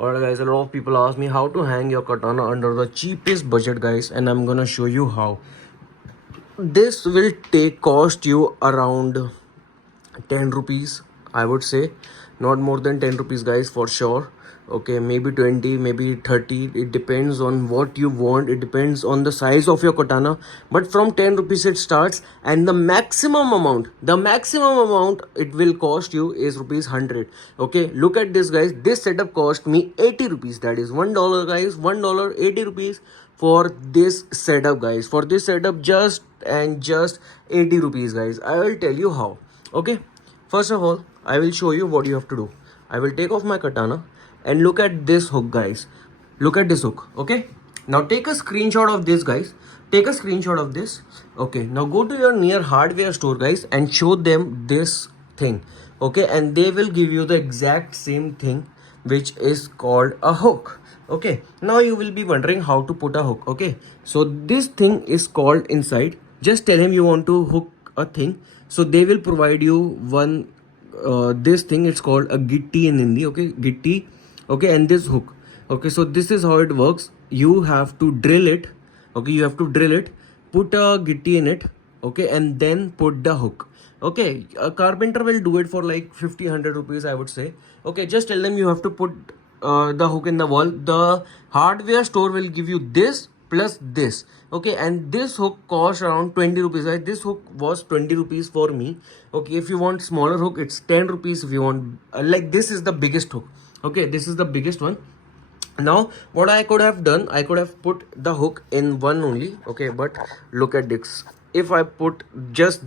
Alright guys, a lot of people ask me how to hang your katana under the cheapest budget guys, and I'm gonna show you how. This will cost you around 10 rupees, I would say. Not more than 10 rupees guys, for sure. Okay, maybe 20, maybe 30. It depends on what you want. It depends on the size of your katana. But from 10 rupees it starts, and the maximum amount it will cost you is rupees 100. Okay, look at this guys. This setup cost me 80 rupees. That is $1 guys. $1, 80 rupees for this setup guys. For this setup, just 80 rupees guys. I will tell you how. Okay, first of all, I will show you what you have to do. I will take off my katana and look at this hook guys. Look at this hook. Okay, now take a screenshot of this guys. Take a screenshot of this. Okay, now go to your near hardware store guys and show them this thing. Okay, and they will give you the exact same thing, which is called a hook. Okay, now you will be wondering how to put a hook. Okay, so this thing is called inside. Just tell him you want to hook a thing, so they will provide you one this thing. It's called a gitti in Hindi. Okay, gitti. Okay, and this hook. Okay, so this is how it works. You have to drill it. Okay, you have to drill it, put a gitti in it. Okay, and then put the hook. Okay, a carpenter will do it for like 50-100 rupees, I would say. Okay, just tell them you have to put the hook in the wall. The hardware store will give you this plus this. Okay, and this hook costs around 20 rupees. Right? This hook was 20 rupees for me. Okay, if you want smaller hook, it's 10 rupees. If you want like this is the biggest hook. Okay, this is the biggest one. Now what I could have done, I could have put the hook in one only. Okay, but look at this. If I put just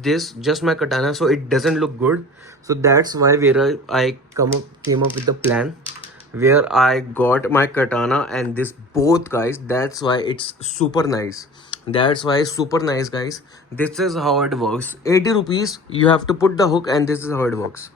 my katana, so it doesn't look good. So that's why where I came up with the plan, where I got my katana and this both guys. That's why it's super nice. That's why it's super nice guys. This is how it works. 80 rupees, you have to put the hook, and this is how it works.